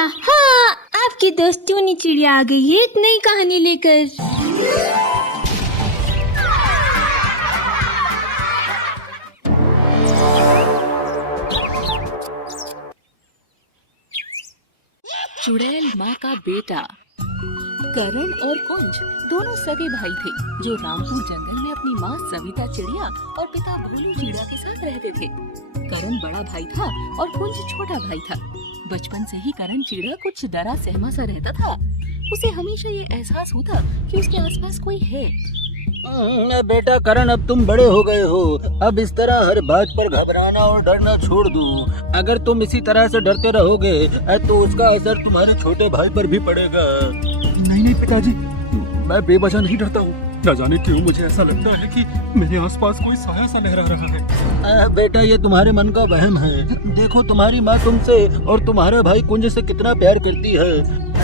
चिड़िया। हाँ, आपकी दोस्त टूनी चिड़िया आ गई है एक नई कहानी लेकर। चुड़ैल माँ का बेटा। करण और कुंज दोनों सगे भाई थे जो रामपुर जंगल में अपनी माँ सविता चिड़िया और पिता भोलू चिड़िया के साथ रहते थे। करण बड़ा भाई था और कुंज छोटा भाई था। बचपन से ही करण चिड़िया कुछ डरा सहमा सा रहता था। उसे हमेशा ये एहसास होता कि उसके आसपास कोई है। बेटा करण, अब तुम बड़े हो गए हो। अब इस तरह हर बात पर घबराना और डरना छोड़ दो। अगर तुम इसी तरह से डरते रहोगे तो उसका असर तुम्हारे छोटे भाई पर भी पड़ेगा। नहीं पिताजी, मैं बेवजह नहीं डरता हूँ। न जाने क्यों मुझे ऐसा लगता है कि मेरे आसपास कोई साया सा लहरा रहा है। बेटा, ये तुम्हारे मन का वहम है। देखो, तुम्हारी माँ तुमसे और तुम्हारा भाई कुंज से कितना प्यार करती है।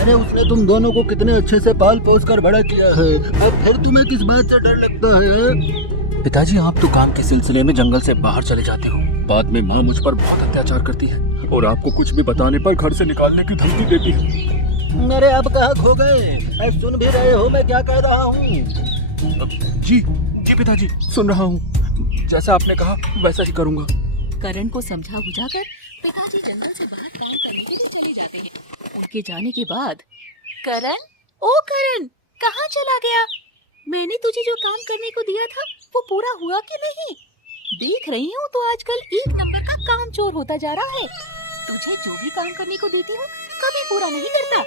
अरे उसने तुम दोनों को कितने अच्छे से पाल पोस कर बड़ा किया है। अब फिर तुम्हें किस बात से डर लगता है? पिताजी, आप तो काम के सिलसिले में जंगल से बाहर चले जाते हो। बाद में माँ मुझ पर बहुत अत्याचार करती है और आपको कुछ भी बताने पर घर से निकालने की धमकी देती है। अरे अब कहाँ खो गए? सुन भी रहे हो मैं क्या कह रहा हूँ? जी जी पिताजी, सुन रहा हूँ। जैसा आपने कहा वैसा ही करूँगा। करण को समझा बुझाकर पिताजी जंगल से बाहर काम करने के लिए चले जाते हैं। उनके जाने के बाद करण, ओ करण, कहाँ चला गया? मैंने तुझे जो काम करने को दिया था वो पूरा हुआ कि नहीं? देख रही हूँ तो आजकल एक नंबर का काम चोर होता जा रहा है। तुझे जो भी काम करने को देती हूँ कभी पूरा नहीं करता।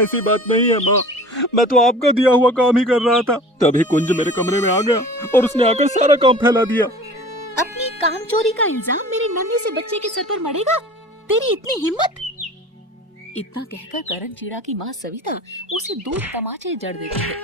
ऐसी बात नहीं है माँ, मैं तो आपका दिया हुआ काम ही कर रहा था। तभी कुंज मेरे कमरे में आ गया और उसने आकर सारा काम फैला दिया। अपनी काम चोरी का इल्जाम मेरे नन्हे से बच्चे के सर पर मढ़ेगा? तेरी इतनी हिम्मत? इतना कहकर करण चिड़ा की माँ सविता उसे 2 तमाचे जड़ देती है।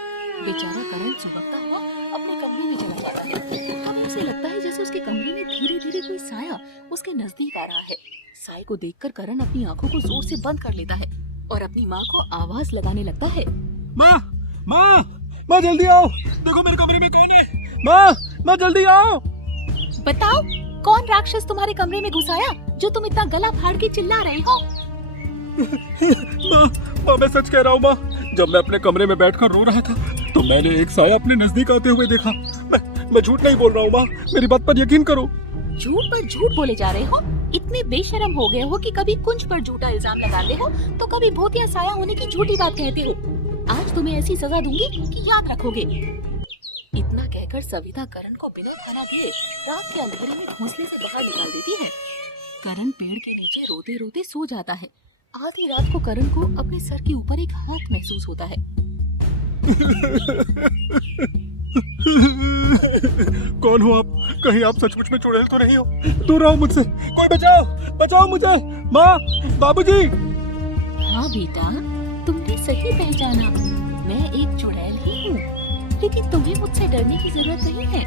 बेचारा करण सुबकता हुआ अपने कमरे में चला जाता है। अब उसे लगता है जैसे उसके कमरे में धीरे धीरे कोई साया उसके नजदीक आ रहा है। साए को देखकर करण अपनी आंखों को जोर से बंद कर लेता है और अपनी माँ को आवाज लगाने लगता है। माँ, माँ जल्दी आओ, देखो मेरे कमरे में कौन है। माँ जल्दी आओ। बताओ, कौन राक्षस तुम्हारे कमरे में घुस आया जो तुम इतना गला फाड़ के चिल्ला रहे हो? माँ मैं सच कह रहा हूँ माँ। जब मैं अपने कमरे में बैठकर रो रहा था तो मैंने एक साया अपने नजदीक आते हुए देखा। मैं झूठ नहीं बोल रहा हूँ माँ, मेरी बात पर यकीन करो। झूठ पर झूठ बोले जा रहे हो? इतने बेशरम हो गए हो कि कभी कुंज पर झूठा इल्जाम लगाते हो तो कभी भूतिया साया होने की झूठी बात कहते हो। आज तुम्हें ऐसी सजा दूंगी कि याद रखोगे। इतना कहकर सविता करण को बिना खाना दिए रात के अंधेरे में घोंसले से बाहर निकाल देती है। करण पेड़ के नीचे रोते रोते सो जाता है। आधी रात को करण को अपने सर के ऊपर एक हाथ महसूस होता है। कौन हो आप? कहीं आप सचमुच में चुड़ैल तो नहीं हो? दूर रहो मुझसे, कोई बचाओ मुझे। माँ, बाबूजी। हाँ बेटा, तुमने सही पहचाना। मैं एक चुड़ैल ही हूँ, लेकिन तुम्हें मुझसे डरने की जरूरत नहीं है।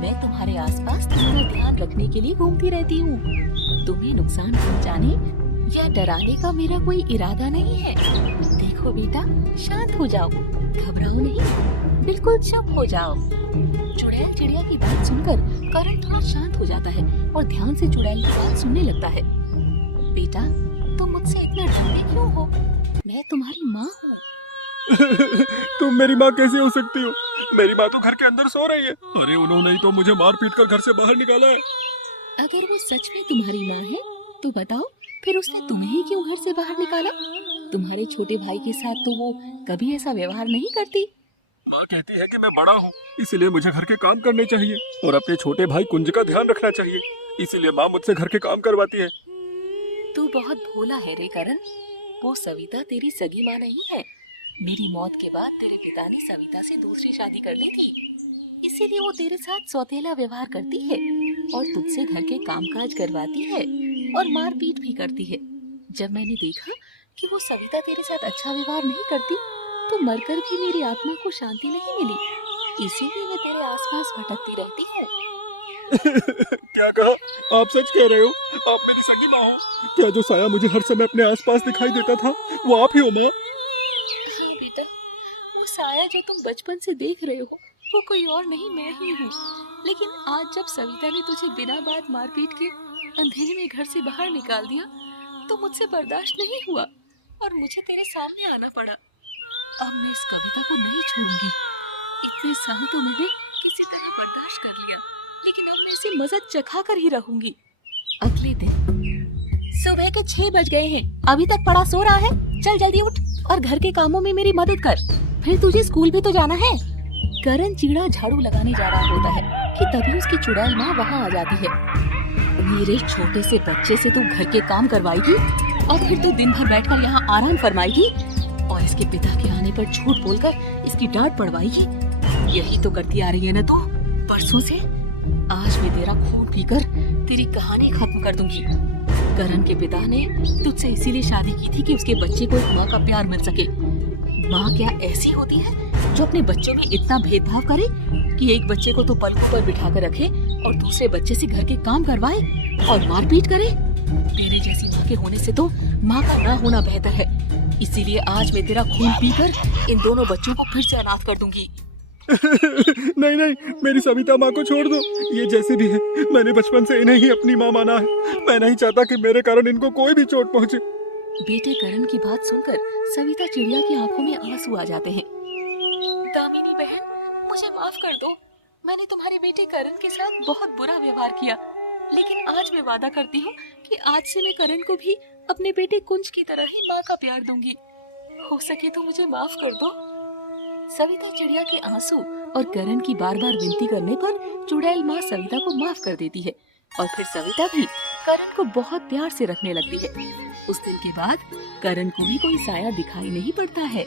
मैं तुम्हारे आसपास तुम्हारा ध्यान रखने के लिए घूमती रहती हूँ। तुम्हें नुकसान पहुँचाने या डराने का मेरा कोई इरादा नहीं है। देखो बेटा, शांत हो जाओ, घबराओ नहीं, बिल्कुल चुप हो जाओ। चुड़ैल चिड़िया की बात सुनकर करण थोड़ा शांत हो जाता है और ध्यान से चुड़ैल की बात सुनने लगता है। बेटा, तुम मुझसे इतना डरते क्यों हो? मैं तुम्हारी माँ हूँ। तुम मेरी माँ कैसे हो सकती हो? मेरी माँ तो घर के अंदर सो रही है। अरे उन्होंने ही तो मुझे मार पीट कर घर से बाहर निकाला है। अगर वो सच में तुम्हारी माँ है तो बताओ, फिर उसने तुम्हें ही क्यों घर से बाहर निकाला? तुम्हारे छोटे भाई के साथ तो वो कभी ऐसा व्यवहार नहीं करती। माँ कहती है कि मैं बड़ा हूँ, इसलिए मुझे घर के काम करने चाहिए और अपने छोटे भाई कुंज का ध्यान रखना चाहिए। इसीलिए माँ मुझसे घर के काम करवाती है। तू बहुत भोला है रे करण। वो सविता तेरी सगी माँ नहीं है। मेरी मौत के बाद तेरे पिता ने सविता से दूसरी शादी कर ली थी, इसीलिए वो तेरे साथ सौतेला व्यवहार करती है और तुझसे घर के कामकाज करवाती है और मारपीट भी करती है। जब मैंने देखा कि वो सविता तेरे साथ अच्छा व्यवहार नहीं करती तो मरकर भी मेरी आत्मा को शांति नहीं मिली, इसीलिए मैं तेरे आसपास भटकती रहती हूँ। क्या कहा? आप सच कह रहे हो? आप मेरी सगी माँ हो? क्या जो साया मुझे हर समय अपने आसपास दिखाई देता था वो आप ही हो माँ? हाँ बेटा, वो साया जो तुम बचपन से देख रहे हो वो कोई और नहीं, मैं ही हूँ। लेकिन आज जब सविता ने तुझे बिना बात मारपीट के अंधेरे में घर से बाहर निकाल दिया तो मुझसे बर्दाश्त नहीं हुआ और मुझे तेरे सामने आना पड़ा। अब मैं इस कविता को नहीं छोड़ूंगी। इतने साल तो मैंने किसी तरह बर्दाश्त कर लिया, लेकिन अब मैं इसे मजा चखा कर ही रहूंगी। अगले दिन सुबह के 6 बज गए हैं, अभी तक पड़ा सो रहा है। चल जल्दी उठ और घर के कामों में मेरी मदद कर, फिर तुझे स्कूल भी तो जाना है। करण चिड़ा झाड़ू लगाने जा रहा होता है कि तभी उसकी चुड़ैल माँ वहाँ आ जाती है। मेरे छोटे से बच्चे से तू घर के काम करवाएगी और फिर तू दिन भर बैठकर यहाँ आराम फरमाएगी और इसके पिता के आने पर झूठ बोलकर इसकी डांट पड़वाएगी। यही तो करती आ रही है ना तू परसों से। आज मैं तेरा खून पीकर तेरी कहानी खत्म कर दूंगी। करण के पिता ने तुझसे इसीलिए शादी की थी कि उसके बच्चे को एक माँ का प्यार मिल सके। माँ क्या ऐसी होती है जो अपने बच्चों में इतना भेदभाव करे कि एक बच्चे को तो पलकों पर बिठा कर रखे और दूसरे बच्चे से घर के काम करवाए और मारपीट करे। तेरे जैसी माँ के होने से तो माँ का ना होना बेहतर है। इसीलिए आज मैं तेरा खून पीकर इन दोनों बच्चों को फिर से अनाथ कर दूंगी। नहीं नहीं, मेरी सविता माँ को छोड़ दो। ये जैसे भी है, मैंने बचपन से इन्हें ही अपनी माँ माना है। मैं नहीं चाहता कि मेरे कारण इनको कोई भी चोट पहुँचे। बेटे करण की बात सुनकर सविता चिड़िया की आंखों में आंसू आ जाते हैं। दामिनी बहन, मुझे माफ कर दो। मैंने तुम्हारे बेटे करण के साथ बहुत बुरा व्यवहार किया, लेकिन आज मैं वादा करती हूँ कि आज से मैं करण को भी अपने बेटे कुंज की तरह ही माँ का प्यार दूंगी। हो सके तो मुझे माफ कर दो। सविता चिड़िया के आंसू और करण की बार बार विनती करने पर चुड़ैल माँ सविता को माफ कर देती है और फिर सविता भी करण को बहुत प्यार से रखने लगती है। उस दिन के बाद करण को भी कोई साया दिखाई नहीं पड़ता है।